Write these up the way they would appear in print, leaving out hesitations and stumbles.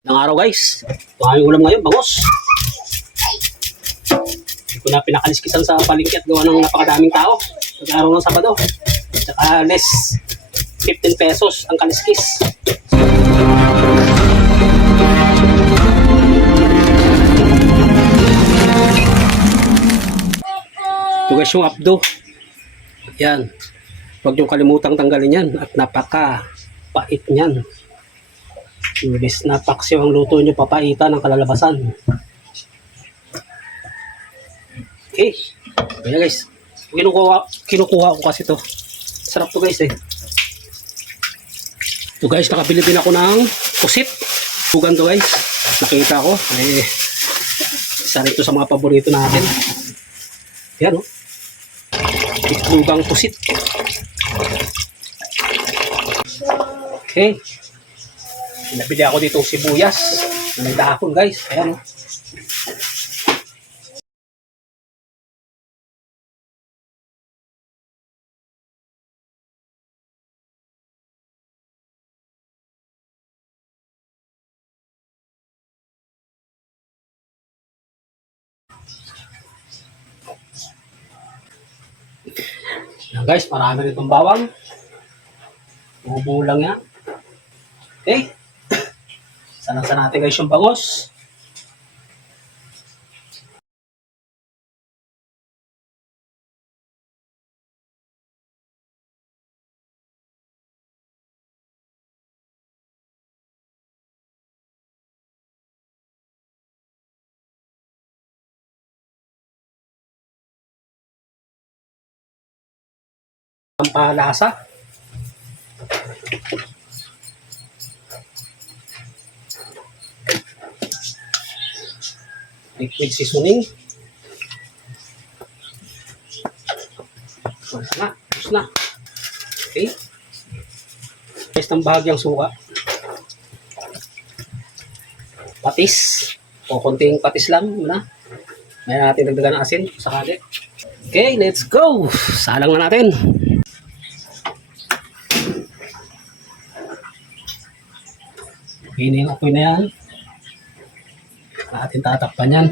Ng araw guys, ito ang ulam ngayon, bangos. Hindi ko na pinakaliskisan sa palengke at gawa ng napakadaming tao. Pag-araw ng Sabado. Tsaka less 15 pesos ang kaliskis. Ito guys yung abdo. Yan. Huwag niyong kalimutang tanggalin yan at napaka-pait niyan. Imbes na paksiw ang luto nyo, papaitan ng kalalabasan. Okay. Kaya guys, kinukuha ko kasi to. Sarap to guys eh. Ito guys, nakabili din ako ng pusit. Tugan to guys. Nakita ko. Isa rin to sa mga paborito natin. Yan o. Itlugang pusit. Okay. Nabili ako ditong sibuyas. May dahon guys. Ayan o. Ayan guys, marami rin itong bawang. Bubuo lang yan. Okay. Sanang-sa natin guys yung bangos. Ang palasa. Liquid seasoning. Tapos na. Okay. Guys, ng bahagyang suka. Patis. O konting patis lang muna. May natin dagdagan ng asin sakali. Okay, let's go. Salang na natin. Hinihin ako na yan. Natin tatakpan yan.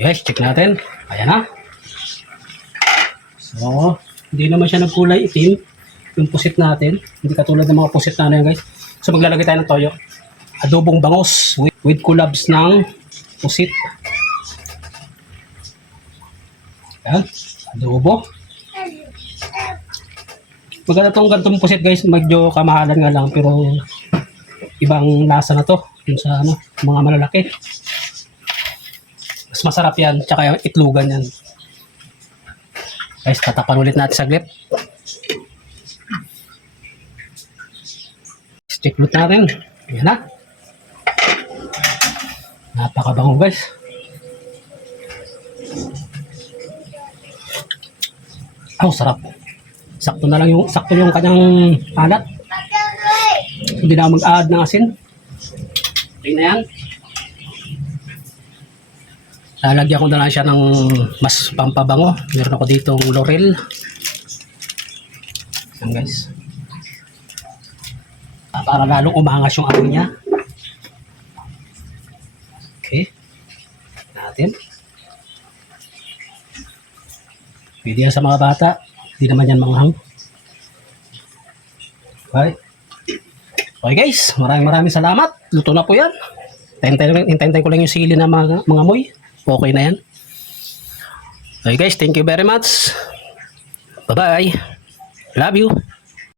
Yes, check natin. Ayan na. So, hindi naman siya nagkulay itim. Yung pusit natin. Hindi katulad ng mga pusit na yan guys. So, maglalagay tayo ng toyo. Adobong bangos with collabs ng pusit. Ayan. Adobo. Maganda itong gantong pusit guys. Medyo kamahalan nga lang. Pero ibang lasa na to. Yung sa mga malalaki. Mas masarap yan. Tsaka yung itlugan yan. Guys, tatapan ulit natin saglit. Stick ulit natin. Yan na. Napakabango guys. Oh, sarap. Sakto yung kanyang alat. Hindi na mag-add ng asin. Okay na yan. Lalagyan ko na lang siya ng mas pampabango. Meron ako ditong laurel. Yan guys. Para lalong umangas yung amoy niya. Okay. Natin. Pwede yan sa mga bata. Hindi naman yan manghang. Okay. Okay guys, maraming salamat. Luto na po yan. Hintayin ko lang yung sili na mga amoy. Okay na yan. Okay guys, thank you very much. Bye-bye. Love you.